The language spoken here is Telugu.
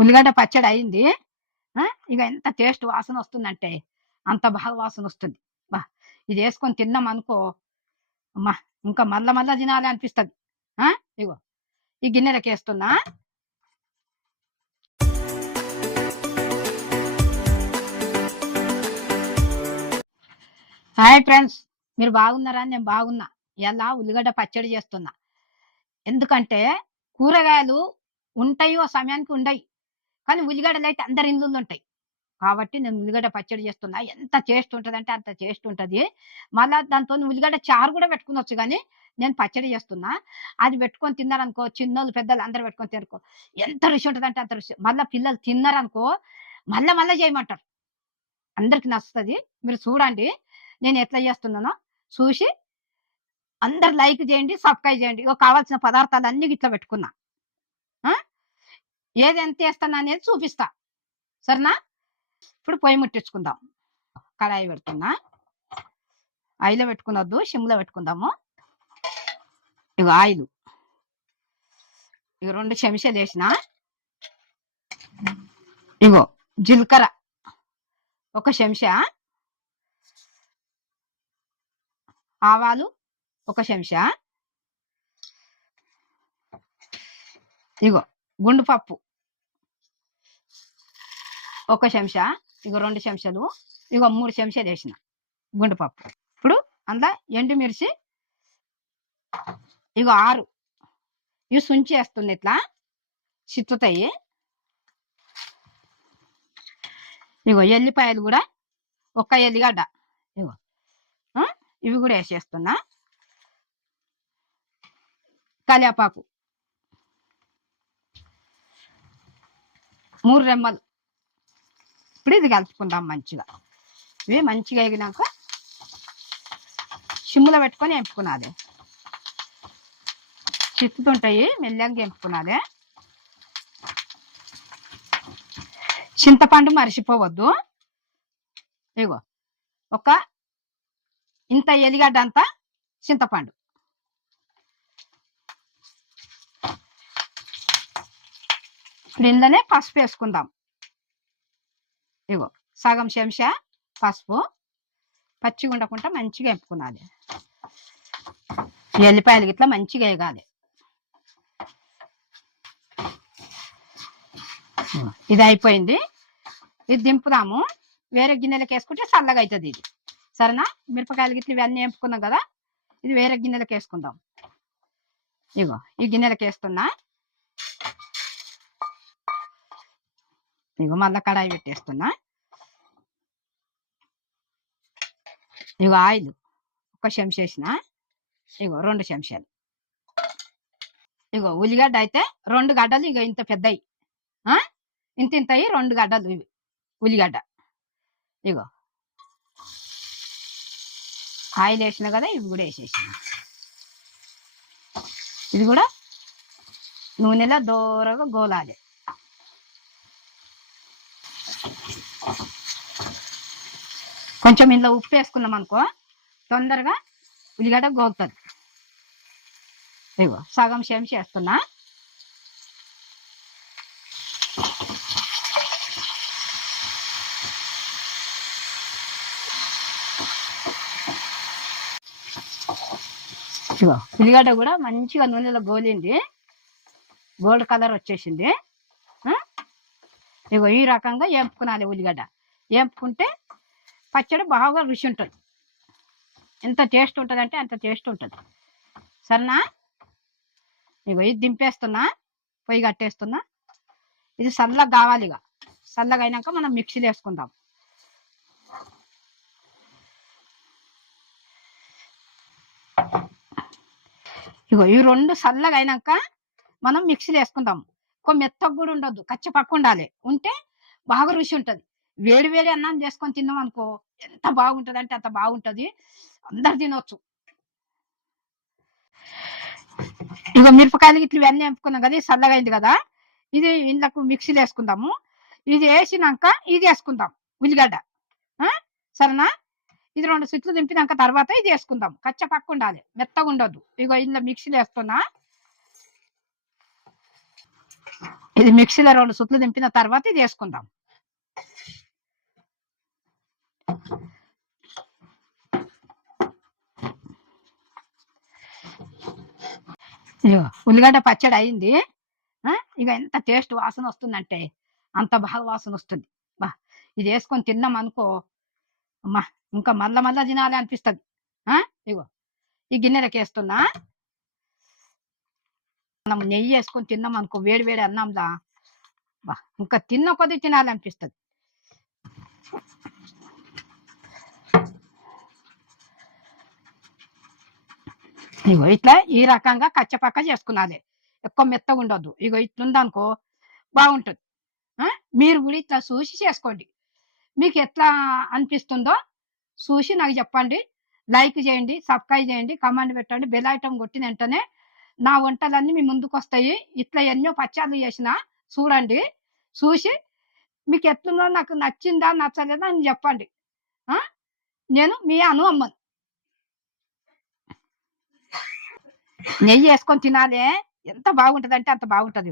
ఉల్లిగడ్డ పచ్చడి అయింది. ఇక ఎంత టేస్ట్ వాసన వస్తుందంటే అంత బాగా వాసన వస్తుంది. బా ఇది వేసుకొని తిన్నాం అనుకో, అమ్మా ఇంకా మళ్ళా మళ్ళా తినాలి అనిపిస్తుంది. ఇగో ఈ గిన్నెలకి వేస్తున్నా. హాయ్ ఫ్రెండ్స్, మీరు బాగున్నారా? నేను బాగున్నా. ఎలా ఉల్లిగడ్డ పచ్చడి చేస్తున్నా. ఎందుకంటే కూరగాయలు ఉంటాయి, ఓ సమయానికి ఉండయి, కానీ ఉల్లిగడ్డలు అయితే అందరి ఇళ్ళల్లో ఉంటాయి. కాబట్టి నేను ఉల్లిగడ్డ పచ్చడి చేస్తున్నా. ఎంత టేస్ట్ ఉంటుంది అంటే అంత టేస్ట్ ఉంటుంది. మళ్ళా దాంతో ఉల్లిగడ్డ చారు కూడా పెట్టుకునొచ్చు, కానీ నేను పచ్చడి చేస్తున్నా. అది పెట్టుకొని తిన్నారనుకో, చిన్నోళ్ళు పెద్దలు అందరు పెట్టుకొని తినరుకో, ఎంత రుచి ఉంటుంది అంటే అంత రుచి. మళ్ళీ పిల్లలు తిన్నారనుకో మళ్ళా మళ్ళా చేయమంటారు. అందరికి నచ్చుతుంది. మీరు చూడండి నేను ఎట్లా చేస్తున్నానో. చూసి అందరు లైక్ చేయండి, సబ్స్క్రైబ్ చేయండి. ఇగో కావాల్సిన పదార్థాలు అన్ని ఇట్లా పెట్టుకున్నా. ఏది ఎంత వేస్తాను అనేది చూపిస్తా, సరేనా? ఇప్పుడు పొయ్యి ముట్టించుకుందాం. కడాయి పెడుతున్నా. ఆయిల్ పెట్టుకున్నద్దు, సిమ్లో పెట్టుకుందాము. ఇగో ఆయిల్, ఇగో 2 చెంచాలు వేసిన. ఇగో జీలకర్ర 1 చెంచా, ఆవాలు 1 చెంచా, ఇగో గుండు పప్పు 1 చెంచా, ఇగో 2 చెంచాలు, ఇగో 3 చెంచాలు వేసిన గుండు పప్పు. ఇప్పుడు అందులో ఎండుమిర్చి ఇగో 6 ఇవి సుంచి వేస్తుంది, ఇట్లా చిత్తుతాయి. ఇగో ఎల్లిపాయలు కూడా 1 ఎల్లిగడ్డ, ఇగో ఇవి కూడా వేసేస్తున్నా. కరివేపాకు 3 రెమ్మలు. ఇప్పుడు ఇది కలుపుకుందాం మంచిగా. ఇవి మంచిగా ఎగినాక సిమ్లో పెట్టుకొని ఎంపుకున్నది. చిత్తుతుంటాయి, మెల్లగా ఎంపుకున్నది. చింతపండు మర్చిపోవద్దు. ఇగో ఇంత ఎలిగడ్డ అంతా చింతపండు. ఇందులోనే పసుపు వేసుకుందాం. ఇగో సగం చెంచా పసుపు. పచ్చిగా ఉండకుండా మంచిగా ఎంపుకున్నది. ఎల్లిపాయలు ఇట్లా మంచిగా వేగాలి. ఇది అయిపోయింది. ఇది దింపుదాము. వేరే గిన్నెలకు వేసుకుంటే చల్లగా అవుతుంది ఇది, సరేనా? మిరపకాయలు గిట్ల ఇవన్నీ వేపుకున్నాం కదా, ఇది వేరే గిన్నెలకు వేసుకుందాం. ఇగో ఈ గిన్నెలకు వేస్తున్నా. ఇగో మళ్ళీ కడాయి పెట్టేస్తున్నా. ఇగో ఆయిల్ 1 చెంచా వేసిన. ఇగో 2 చెంచాలు. ఇగో ఉల్లిగడ్డ అయితే 2 గడ్డలు, ఇగో ఇంత పెద్దవి, ఇంత ఇంతవి 2 గడ్డలు ఇవి ఉల్లిగడ్డ. ఇగో ఆయిల్ వేసిన కదా, ఇవి కూడా వేసేసిన. ఇది కూడా నూనెలో దూరగా గోలాలి. కొంచెం ఇందులో ఉప్పు వేసుకున్నాం అనుకో తొందరగా ఉల్లిగడ్డ గోలుతుంది. ఇగో సగం చెంచా వేస్తున్నా. ఇగో ఉల్లిగడ్డ కూడా మంచిగా నూనెలో గోలింది, గోల్డ్ కలర్ వచ్చేసింది. ఇగో ఈ రకంగా వేపుకునాలి ఉల్లిగడ్డ. వేపుకుంటే పచ్చడి బాగా రుచి ఉంటుంది. ఎంత టేస్ట్ ఉంటుంది అంటే అంత టేస్ట్ ఉంటుంది, సరేనా? ఇగో ఇది దింపేస్తున్నా, పొయ్యి కట్టేస్తున్నా. ఇది చల్లగా కావాలి. ఇక చల్లగా అయినాక మనం మిక్సీలో వేసుకుందాం. ఇగో ఈ 2 చల్లగా అయినాక మనం మిక్సీలో వేసుకుందాం. మెత్తగా కూడా ఉండొద్దు, కచ్చపక్క ఉండాలి. ఉంటే బాగా రుచి ఉంటుంది. వేడి వేడి అన్నం చేసుకొని తిన్నాం అనుకో ఎంత బాగుంటుంది అంటే అంత బాగుంటుంది. అందరు తినొచ్చు. ఇగో మిరపకాయలు ఇట్లా ఇవన్నీ వేపుకున్నాం కదా, ఇది చల్లగా అయింది కదా, ఇది ఇందుకు మిక్సీలో వేసుకుందాము. ఇది వేసినాక ఇది వేసుకుందాం ఉల్లిగడ్డ, సరేనా? ఇది 2 స్విచ్లు దింపినాక తర్వాత ఇది వేసుకుందాం. కచ్చపక్క ఉండాలి, మెత్తగా ఉండొద్దు. ఇగో ఇందులో మిక్సీలో వేస్తున్నా. ఇది మిక్సీలో 2 సుట్లు దింపిన తర్వాత ఇది వేసుకుందాం. ఇగో ఉల్లిగడ్డ పచ్చడి అయింది. ఇక ఎంత టేస్ట్ వాసన వస్తుందంటే అంత బాగా వాసన వస్తుంది. బా ఇది వేసుకొని తిన్నాం అనుకో, అమ్మా ఇంకా మళ్ళా మళ్ళా తినాలి అనిపిస్తుంది. ఇగో ఈ గిన్నెలకి వేస్తున్నా. మనం నెయ్యి వేసుకొని తిన్నాం అనుకో వేడి వేడి అన్నంలా, బా ఇంకా తిన్న కొద్దీ తినాలనిపిస్తుంది. ఇగో ఇట్లా ఈ రకంగా కచ్చపక్క చేసుకున్నది. ఎక్కువ మెత్తగా ఉండొద్దు. ఇగో ఇట్లుందనుకో బాగుంటుంది. మీరు కూడా ఇట్లా చూసి చేసుకోండి. మీకు ఎట్లా అనిపిస్తుందో చూసి నాకు చెప్పండి. లైక్ చేయండి, సబ్స్క్రైబ్ చేయండి, కామెంట్ పెట్టండి. బెల్ ఐకాన్ కొట్టిన వెంటనే నా వంటలన్నీ మీ ముందుకు వస్తాయి. ఇట్లా ఎన్నో పచ్చళ్ళు చేసిన చూడండి. చూసి మీకు ఎట్లుందో నాకు నచ్చిందా నచ్చలేదా అని చెప్పండి. నేను మీ అమ్మను. నెయ్యి వేసుకొని తినాలి. ఎంత బాగుంటుందంటే అంత బాగుంటుంది.